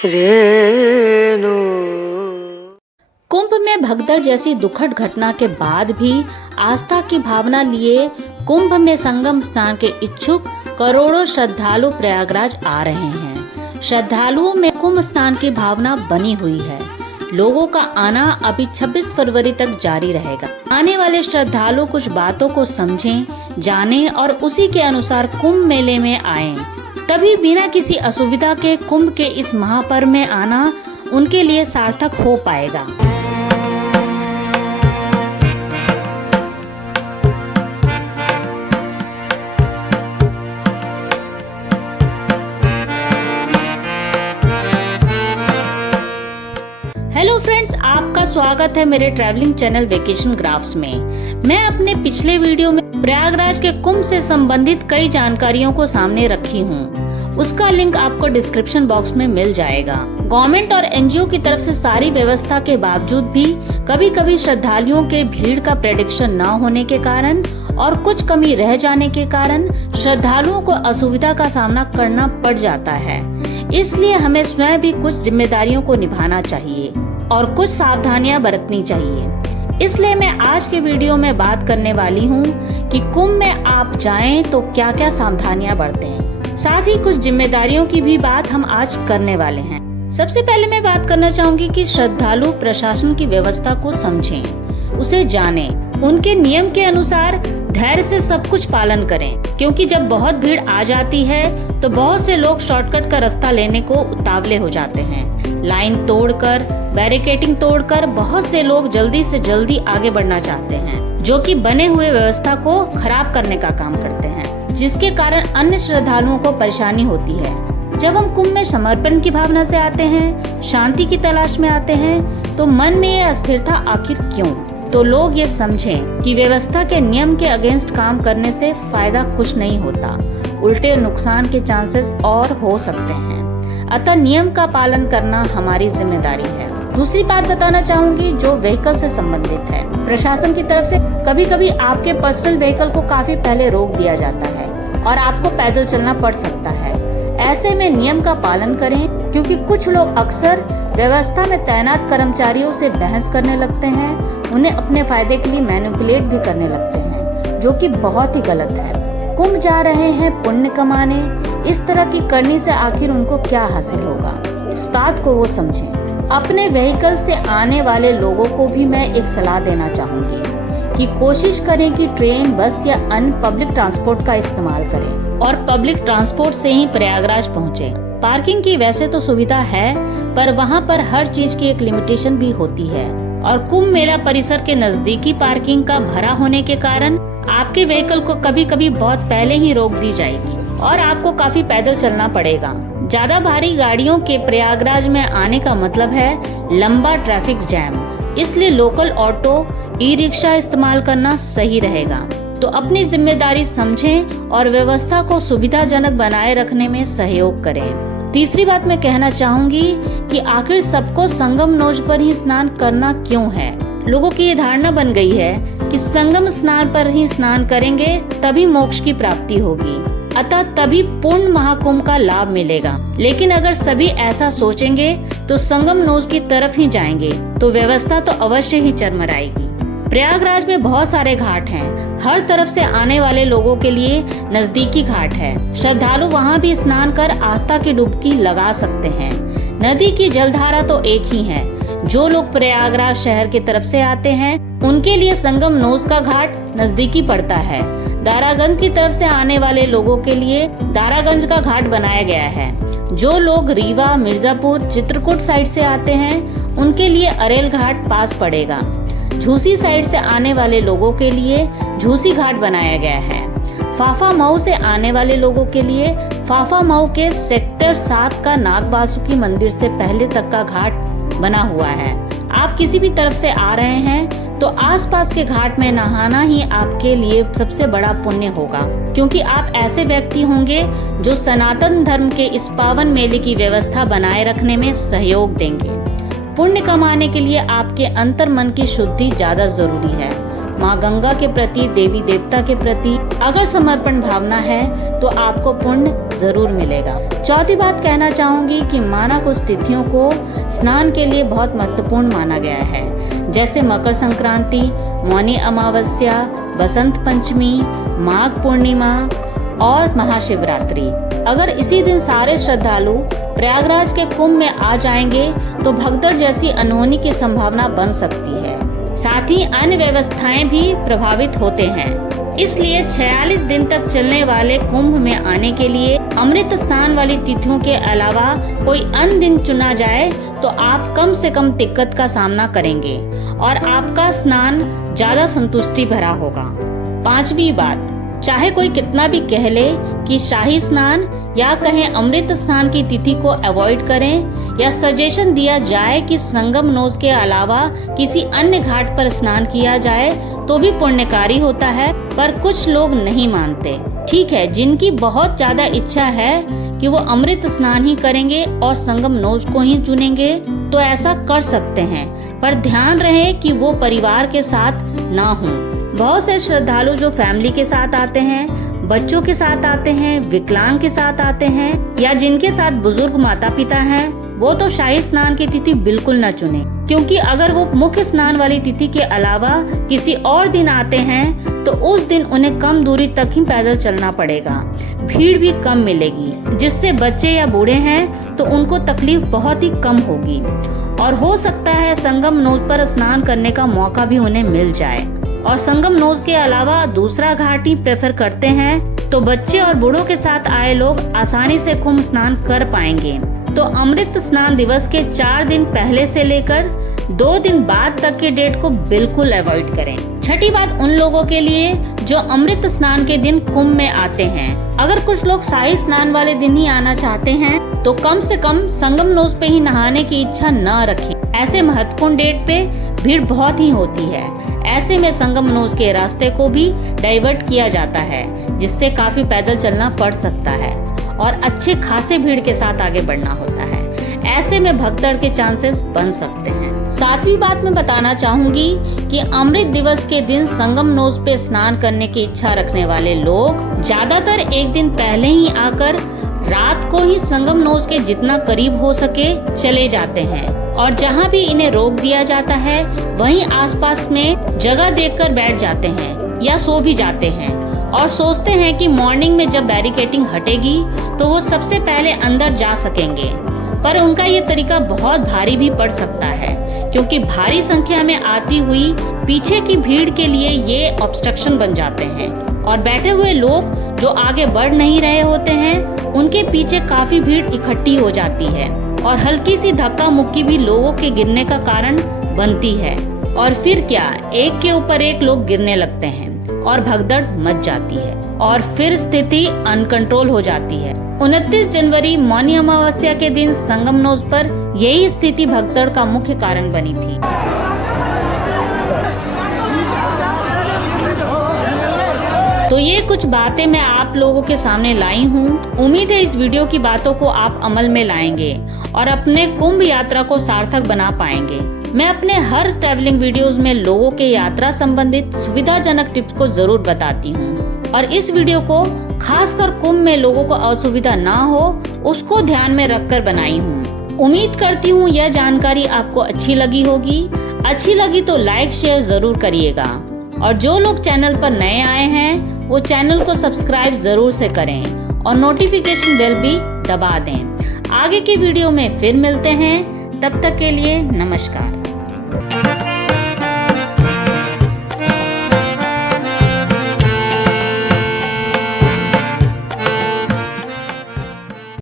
रेणु। कुंभ में भगदड़ जैसी दुखद घटना के बाद भी आस्था की भावना लिए कुंभ में संगम स्नान के इच्छुक करोड़ों श्रद्धालु प्रयागराज आ रहे हैं। श्रद्धालुओं में कुंभ स्नान की भावना बनी हुई है। लोगों का आना अभी 26 फरवरी तक जारी रहेगा। आने वाले श्रद्धालु कुछ बातों को समझें, जानें और उसी के अनुसार कुंभ मेले में आएं। तभी बिना किसी असुविधा के कुंभ के इस महापर्व में आना उनके लिए सार्थक हो पाएगा। हेलो फ्रेंड्स, आपका स्वागत है मेरे ट्रैवलिंग चैनल वेकेशन ग्राफ्स में। मैं अपने पिछले वीडियो में प्रयागराज के कुंभ से संबंधित कई जानकारियों को सामने रखी हूँ। उसका लिंक आपको डिस्क्रिप्शन बॉक्स में मिल जाएगा। गवर्नमेंट और एनजीओ की तरफ से सारी व्यवस्था के बावजूद भी कभी कभी श्रद्धालुओं के भीड़ का प्रेडिक्शन न होने के कारण और कुछ कमी रह जाने के कारण श्रद्धालुओं को असुविधा का सामना करना पड़ जाता है। इसलिए हमें स्वयं भी कुछ जिम्मेदारियों को निभाना चाहिए और कुछ सावधानियां बरतनी चाहिए। इसलिए मैं आज के वीडियो में बात करने वाली हूं कि कुंभ में आप जाएं तो क्या क्या सावधानियां बरतें। साथ ही कुछ जिम्मेदारियों की भी बात हम आज करने वाले हैं। सबसे पहले मैं बात करना चाहूंगी कि श्रद्धालु प्रशासन की व्यवस्था को समझें, उसे जानें, उनके नियम के अनुसार धैर्य से सब कुछ पालन करें। क्योंकि जब बहुत भीड़ आ जाती है तो बहुत से लोग शॉर्टकट का रास्ता लेने को उतावले हो जाते हैं। लाइन तोड़कर, बैरिकेडिंग तोड़कर बहुत से लोग जल्दी से जल्दी आगे बढ़ना चाहते हैं, जो कि बने हुए व्यवस्था को खराब करने का काम करते हैं, जिसके कारण अन्य श्रद्धालुओं को परेशानी होती है। जब हम कुंभ में समर्पण की भावना से आते हैं, शांति की तलाश में आते हैं, तो मन में यह अस्थिरता आखिर क्यों? तो लोग ये समझें कि व्यवस्था के नियम के अगेंस्ट काम करने से फायदा कुछ नहीं होता, उल्टे नुकसान के चांसेस और हो सकते हैं। अतः नियम का पालन करना हमारी जिम्मेदारी है। दूसरी बात बताना चाहूंगी जो व्हीकल से संबंधित है। प्रशासन की तरफ से कभी कभी आपके पर्सनल व्हीकल को काफी पहले रोक दिया जाता है और आपको पैदल चलना पड़ सकता है। ऐसे में नियम का पालन करें, क्योंकि कुछ लोग अक्सर व्यवस्था में तैनात कर्मचारियों से बहस करने लगते हैं, उन्हें अपने फायदे के लिए मैनिपुलेट भी करने लगते हैं, जो कि बहुत ही गलत है। कुंभ जा रहे हैं पुण्य कमाने, इस तरह की करनी से आखिर उनको क्या हासिल होगा, इस बात को वो समझें। अपने व्हीकल से आने वाले लोगों को भी मैं एक सलाह देना चाहूंगी कि कोशिश करें कि ट्रेन, बस या अन्य पब्लिक ट्रांसपोर्ट का इस्तेमाल करें और पब्लिक ट्रांसपोर्ट से ही प्रयागराज पहुँचे। पार्किंग की वैसे तो सुविधा है, पर वहाँ पर हर चीज की एक लिमिटेशन भी होती है और कुंभ मेला परिसर के नजदीकी पार्किंग का भरा होने के कारण आपके व्हीकल को कभी कभी बहुत पहले ही रोक दी जाएगी और आपको काफी पैदल चलना पड़ेगा। ज्यादा भारी गाड़ियों के प्रयागराज में आने का मतलब है लंबा ट्रैफिक जैम, इसलिए लोकल ऑटो, ई रिक्शा इस्तेमाल करना सही रहेगा। तो अपनी जिम्मेदारी समझें और व्यवस्था को सुविधाजनक बनाए रखने में सहयोग करें। तीसरी बात मैं कहना चाहूंगी कि आखिर सबको संगम नोज पर ही स्नान करना क्यों है। लोगों की ये धारणा बन गई है कि संगम स्नान पर ही स्नान करेंगे तभी मोक्ष की प्राप्ति होगी, अतः तभी पूर्ण महाकुंभ का लाभ मिलेगा। लेकिन अगर सभी ऐसा सोचेंगे तो संगम नोज की तरफ ही जाएंगे, तो व्यवस्था तो अवश्य ही चरमराएगी। प्रयागराज में बहुत सारे घाट हैं। हर तरफ से आने वाले लोगों के लिए नजदीकी घाट है। श्रद्धालु वहां भी स्नान कर आस्था की डुबकी लगा सकते हैं। नदी की जलधारा तो एक ही है। जो लोग प्रयागराज शहर की तरफ से आते हैं उनके लिए संगम नोज का घाट नजदीकी पड़ता है। दारागंज की तरफ से आने वाले लोगों के लिए दारागंज का घाट बनाया गया है। जो लोग रीवा, मिर्जापुर, चित्रकूट साइड से आते हैं उनके लिए अरेल घाट पास पड़ेगा। झूसी साइड से आने वाले लोगों के लिए झूसी घाट बनाया गया है। फाफा मऊ से आने वाले लोगों के लिए फाफा मऊ के सेक्टर 7 का नागबासुकी मंदिर से पहले तक का घाट बना हुआ है। आप किसी भी तरफ से आ रहे हैं तो आसपास के घाट में नहाना ही आपके लिए सबसे बड़ा पुण्य होगा, क्योंकि आप ऐसे व्यक्ति होंगे जो सनातन धर्म के इस पावन मेले की व्यवस्था बनाए रखने में सहयोग देंगे। पुण्य कमाने के लिए आपके अंतर मन की शुद्धि ज्यादा जरूरी है। माँ गंगा के प्रति, देवी देवता के प्रति अगर समर्पण भावना है तो आपको पुण्य जरूर मिलेगा। चौथी बात कहना चाहूंगी कि माना कुछ तिथियों को स्नान के लिए बहुत महत्वपूर्ण माना गया है, जैसे मकर संक्रांति, मौनी अमावस्या, बसंत पंचमी, माघ पूर्णिमा और महाशिवरात्रि। अगर इसी दिन सारे श्रद्धालु प्रयागराज के कुंभ में आ जाएंगे तो भगदड़ जैसी अनहोनी की संभावना बन सकती है। साथ ही अन्य व्यवस्थाएं भी प्रभावित होते हैं। इसलिए 46 दिन तक चलने वाले कुंभ में आने के लिए अमृत स्नान वाली तिथियों के अलावा कोई अन्य दिन चुना जाए तो आप कम से कम दिक्कत का सामना करेंगे और आपका स्नान ज्यादा संतुष्टि भरा होगा। पांचवी बात, चाहे कोई कितना भी कह ले कि शाही स्नान या कहें अमृत स्नान की तिथि को अवॉइड करें या सजेशन दिया जाए कि संगम नोज के अलावा किसी अन्य घाट पर स्नान किया जाए तो भी पुण्यकारी होता है, पर कुछ लोग नहीं मानते। ठीक है, जिनकी बहुत ज्यादा इच्छा है कि वो अमृत स्नान ही करेंगे और संगम नोज को ही चुनेंगे तो ऐसा कर सकते हैं, पर ध्यान रहे कि वो परिवार के साथ ना हो। बहुत से श्रद्धालु जो फैमिली के साथ आते हैं, बच्चों के साथ आते हैं, विकलांग के साथ आते हैं या जिनके साथ बुजुर्ग माता पिता हैं, वो तो शाही स्नान की तिथि बिल्कुल न चुने, क्योंकि अगर वो मुख्य स्नान वाली तिथि के अलावा किसी और दिन आते हैं तो उस दिन उन्हें कम दूरी तक ही पैदल चलना पड़ेगा, भीड़ भी कम मिलेगी, जिससे बच्चे या बूढ़े हैं तो उनको तकलीफ बहुत ही कम होगी और हो सकता है संगम नोज पर स्नान करने का मौका भी उन्हें मिल जाए। और संगम नोज के अलावा दूसरा घाट ही प्रेफर करते हैं तो बच्चे और बूढ़ों के साथ आए लोग आसानी से कुंभ स्नान कर पाएंगे। तो अमृत स्नान दिवस के 4 दिन पहले से लेकर 2 दिन बाद तक के डेट को बिल्कुल अवॉइड करें। छठी बात उन लोगों के लिए जो अमृत स्नान के दिन कुंभ में आते हैं। अगर कुछ लोग शाही स्नान वाले दिन ही आना चाहते हैं तो कम से कम संगम नोज पे ही नहाने की इच्छा न रखें। ऐसे महत्वपूर्ण डेट पे भीड़ बहुत ही होती है। ऐसे में संगम नोज के रास्ते को भी डाइवर्ट किया जाता है, जिससे काफी पैदल चलना पड़ सकता है और अच्छे खासे भीड़ के साथ आगे बढ़ना होता है। ऐसे में भगदड़ के चांसेस बन सकते हैं। सातवीं बात मैं बताना चाहूंगी कि अमृत दिवस के दिन संगम नोज पे स्नान करने की इच्छा रखने वाले लोग ज्यादातर एक दिन पहले ही आकर रात को ही संगम नोज के जितना करीब हो सके चले जाते हैं और जहाँ भी इन्हें रोक दिया जाता है वहीं आसपास में जगह देखकर बैठ जाते हैं या सो भी जाते हैं और सोचते हैं कि मॉर्निंग में जब बैरिकेडिंग हटेगी तो वो सबसे पहले अंदर जा सकेंगे। पर उनका ये तरीका बहुत भारी भी पड़ सकता है, क्योंकि भारी संख्या में आती हुई पीछे की भीड़ के लिए ये ऑब्स्ट्रक्शन बन जाते हैं और बैठे हुए लोग जो आगे बढ़ नहीं रहे होते हैं उनके पीछे काफी भीड़ इकट्ठी हो जाती है और हल्की सी धक्का मुक्की भी लोगों के गिरने का कारण बनती है और फिर क्या, एक के ऊपर एक लोग गिरने लगते हैं और भगदड़ मच जाती है और फिर स्थिति अनकंट्रोल हो जाती है। 29 जनवरी मौनी अमावस्या के दिन संगम नोज पर यही स्थिति भगदड़ का मुख्य कारण बनी थी। तो ये कुछ बातें मैं आप लोगों के सामने लाई हूँ। उम्मीद है इस वीडियो की बातों को आप अमल में लाएंगे और अपने कुंभ यात्रा को सार्थक बना पाएंगे। मैं अपने हर ट्रैवलिंग वीडियोस में लोगों के यात्रा संबंधित सुविधाजनक टिप्स को जरूर बताती हूँ और इस वीडियो को खासकर कुंभ में लोगों को असुविधा ना हो उसको ध्यान में रखकर बनाई हूँ। उम्मीद करती हूँ यह जानकारी आपको अच्छी लगी होगी। अच्छी लगी तो लाइक शेयर जरूर करिएगा और जो लोग चैनल पर नए आए हैं वो चैनल को सब्सक्राइब जरूर से करें और नोटिफिकेशन बेल भी दबा दें। आगे की वीडियो में फिर मिलते हैं, तब तक के लिए नमस्कार।